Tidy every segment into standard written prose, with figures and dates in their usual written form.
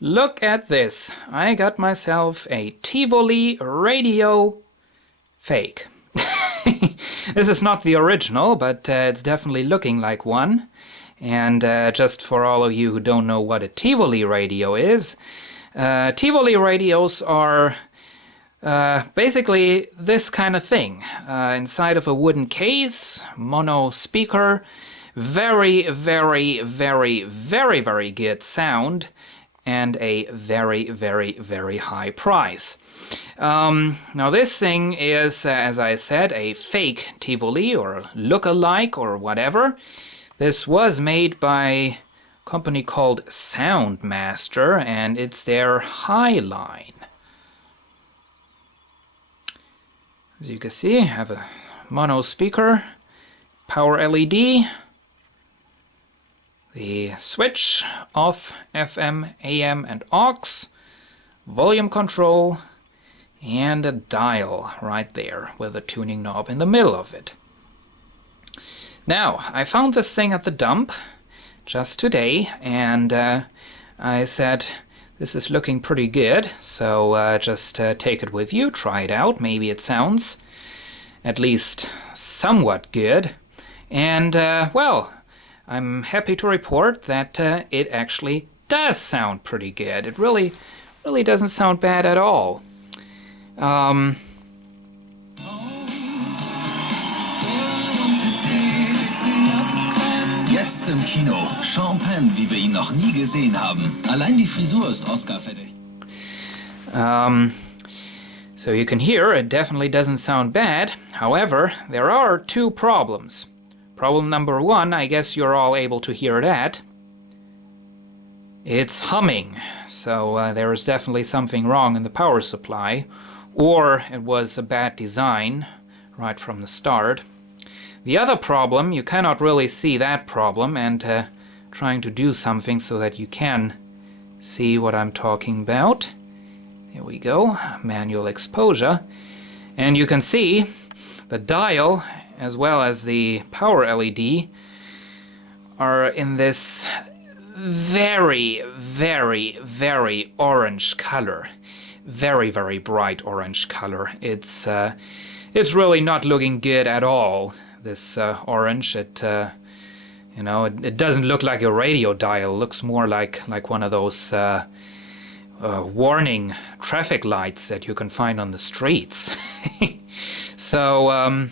Look at this. I got myself a Tivoli Radio fake. This is not the original, but it's definitely looking like one. And just for all of you who don't know what a Tivoli radio is, Tivoli radios are basically this kind of thing. Inside of a wooden case, mono speaker, very, very, very, very, very good sound, and a very, very, very high price. Now this thing is, as I said, a fake Tivoli or lookalike or whatever. This was made by a company called Soundmaster, and it's their high line. As you can see, I have a mono speaker, power LED, the switch, off, FM, AM and aux, volume control, and a dial right there with a tuning knob in the middle of it. Now, I found this thing at the dump just today, and I said, this is looking pretty good, so just take it with you, try it out, maybe it sounds at least somewhat good. And, well, I'm happy to report that it actually does sound pretty good. It really doesn't sound bad at all. Jetzt im Kino. Sean Penn, wie wir ihn noch nie gesehen haben. Allein die Frisur ist Oscar-verdächtig. So you can hear it definitely doesn't sound bad. However, there are two problems. Problem number one, I guess you're all able to hear that. It's humming. So there is definitely something wrong in the power supply. Or it was a bad design right from the start. The other problem, you cannot really see that problem, and trying to do something so that you can see what I'm talking about. Here we go, manual exposure. And you can see the dial as well as the power LED are in this very, very, very orange color. Very, very bright orange color. It's really not looking good at all. This orange, you know, it doesn't look like a radio dial. It looks more like one of those warning traffic lights that you can find on the streets. So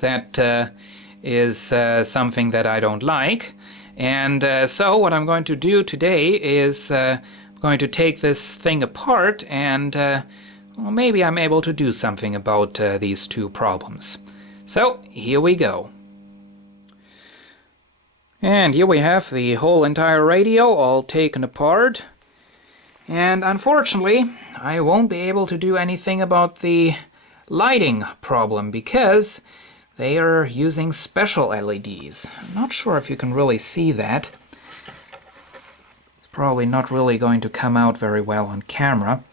that is something that I don't like. And so what I'm going to do today is I'm going to take this thing apart, and well, maybe I'm able to do something about these two problems. So here we go. And here we have the whole entire radio all taken apart. And unfortunately, I won't be able to do anything about the lighting problem because they are using special LEDs. I'm not sure if you can really see that. It's probably not really going to come out very well on camera.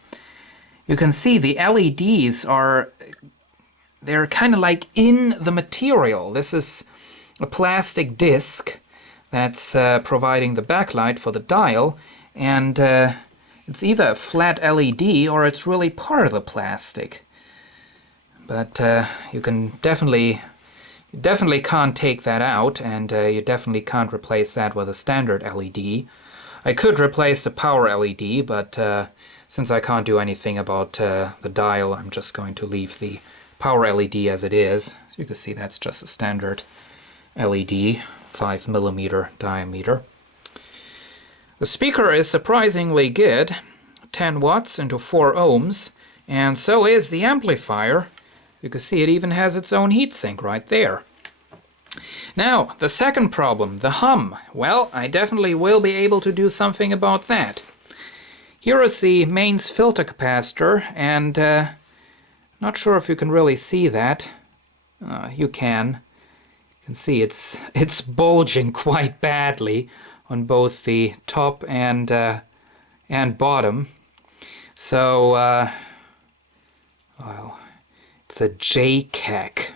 You can see the LEDs are, they're kind of like in the material. This is a plastic disc that's providing the backlight for the dial, and it's either a flat LED or it's really part of the plastic. But you definitely can't take that out, and you definitely can't replace that with a standard LED. I could replace the power LED, but since I can't do anything about the dial, I'm just going to leave the power LED as it is. You can see that's just a standard LED, 5mm diameter. The speaker is surprisingly good, 10 watts into 4 ohms, and so is the amplifier. You can see it even has its own heatsink right there. Now, the second problem, the hum. Well, I definitely will be able to do something about that. Here is the mains filter capacitor, and not sure if you can really see that. You can. You can see it's bulging quite badly on both the top and bottom. So, well, it's a JCAC.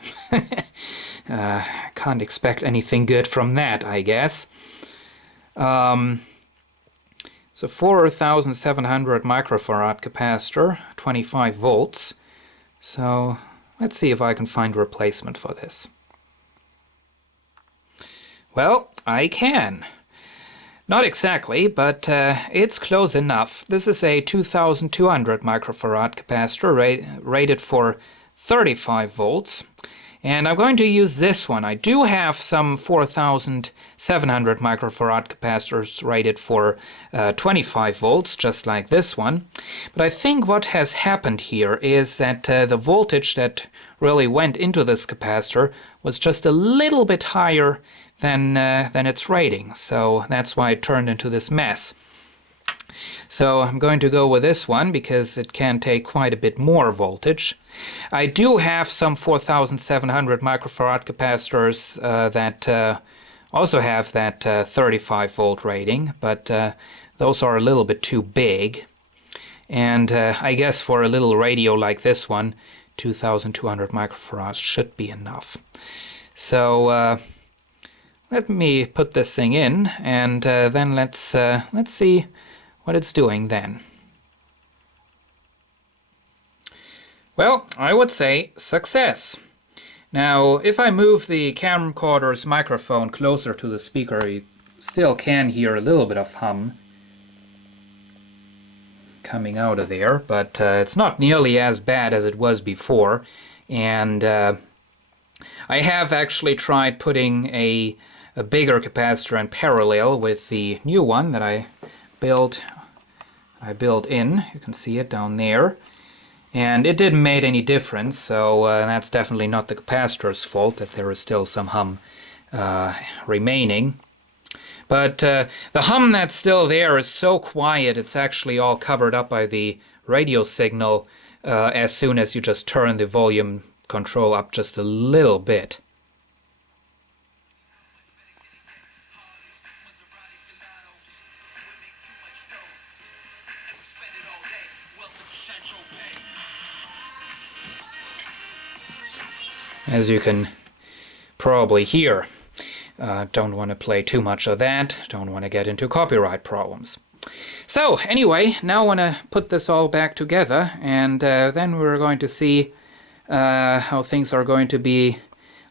Can't expect anything good from that, I guess. So It's a 4700 microfarad capacitor, 25 volts. So let's see if I can find a replacement for this. Well, I can. Not exactly, but it's close enough. This is a 2200 microfarad capacitor rated for 35 volts. And I'm going to use this one. I do have some 4700 microfarad capacitors rated for 25 volts, just like this one. But I think what has happened here is that the voltage that really went into this capacitor was just a little bit higher than its rating. So that's why it turned into this mess. So I'm going to go with this one because it can take quite a bit more voltage. I do have some 4700 microfarad capacitors that also have that 35 volt rating, but those are a little bit too big. And I guess for a little radio like this one, 2200 microfarads should be enough. So let me put this thing in, and then let's see what it's doing then. Well, I would say success. Now, if I move the camcorder's microphone closer to the speaker, you still can hear a little bit of hum coming out of there, but it's not nearly as bad as it was before. And I have actually tried putting a bigger capacitor in parallel with the new one that I built in. You can see it down there. And it didn't make any difference, so that's definitely not the capacitor's fault that there is still some hum remaining. But the hum that's still there is so quiet, it's actually all covered up by the radio signal as soon as you just turn the volume control up just a little bit. As you can probably hear. Don't want to play too much of that, don't want to get into copyright problems. So anyway, now I want to put this all back together, and then we're going to see how things are going to be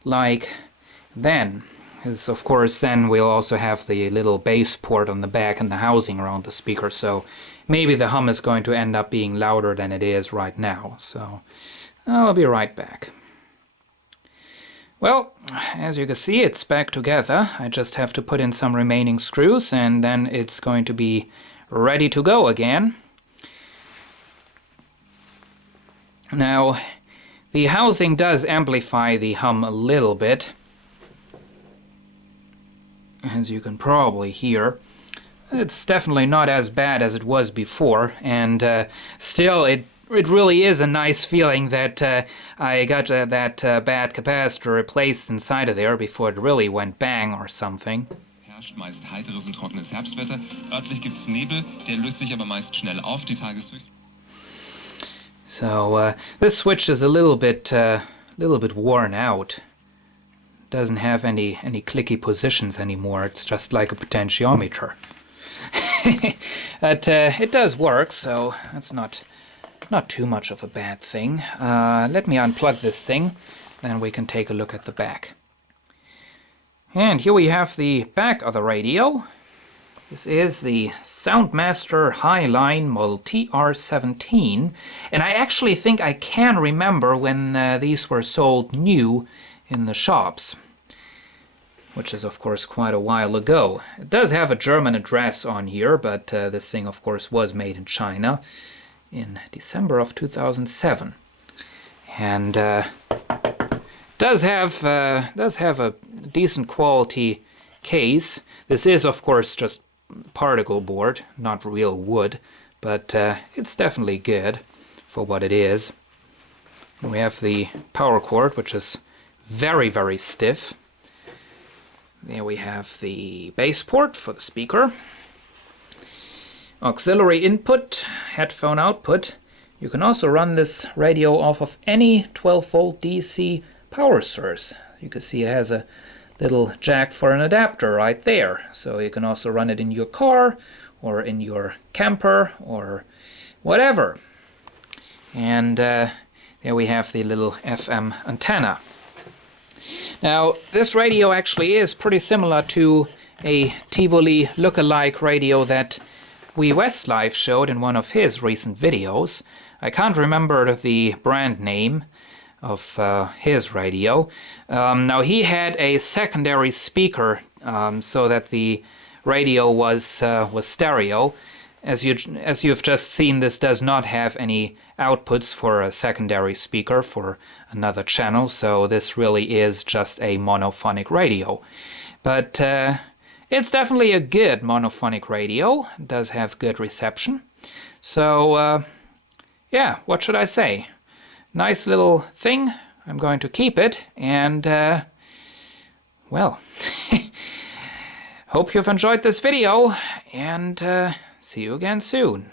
like then. Because of course then we'll also have the little bass port on the back and the housing around the speaker, so maybe the hum is going to end up being louder than it is right now. So I'll be right back. Well, as you can see, it's back together. I just have to put in some remaining screws, and then it's going to be ready to go again. Now, the housing does amplify the hum a little bit, as you can probably hear. It's definitely not as bad as it was before, and still it really is a nice feeling that I got that bad capacitor replaced inside of there before it really went bang or something. Herrscht meist heiteres und trockenes Herbstwetter. Örtlich gibt's Nebel, der löst sich aber meist schnell auf. Die Tageshöchst. So this switch is a little bit worn out. Doesn't have any clicky positions anymore. It's just like a potentiometer. But it does work, so that's not too much of a bad thing. Let me unplug this thing, then we can take a look at the back. And here we have the back of the radio. This is the Soundmaster Highline Model TR17, and I actually think I can remember when these were sold new in the shops, which is of course quite a while ago. It does have a German address on here, but this thing of course was made in China in December of 2007, and does have a decent quality case. This is of course just particle board, not real wood, but it's definitely good for what it is. And we have the power cord, which is very stiff. There we have the bass port for the speaker. Auxiliary input, headphone output. You can also run this radio off of any 12-volt DC power source. You can see it has a little jack for an adapter right there. So you can also run it in your car, or in your camper or whatever. And there we have the little FM antenna. Now, this radio actually is pretty similar to a Tivoli lookalike radio that Westlife showed in one of his recent videos. I can't remember the brand name of his radio. Now, he had a secondary speaker so that the radio was stereo. As you've just seen, this does not have any outputs for a secondary speaker for another channel, so this really is just a monophonic radio. But it's definitely a good monophonic radio. It does have good reception. So, yeah, what should I say? Nice little thing. I'm going to keep it, and, well, hope you've enjoyed this video, and see you again soon.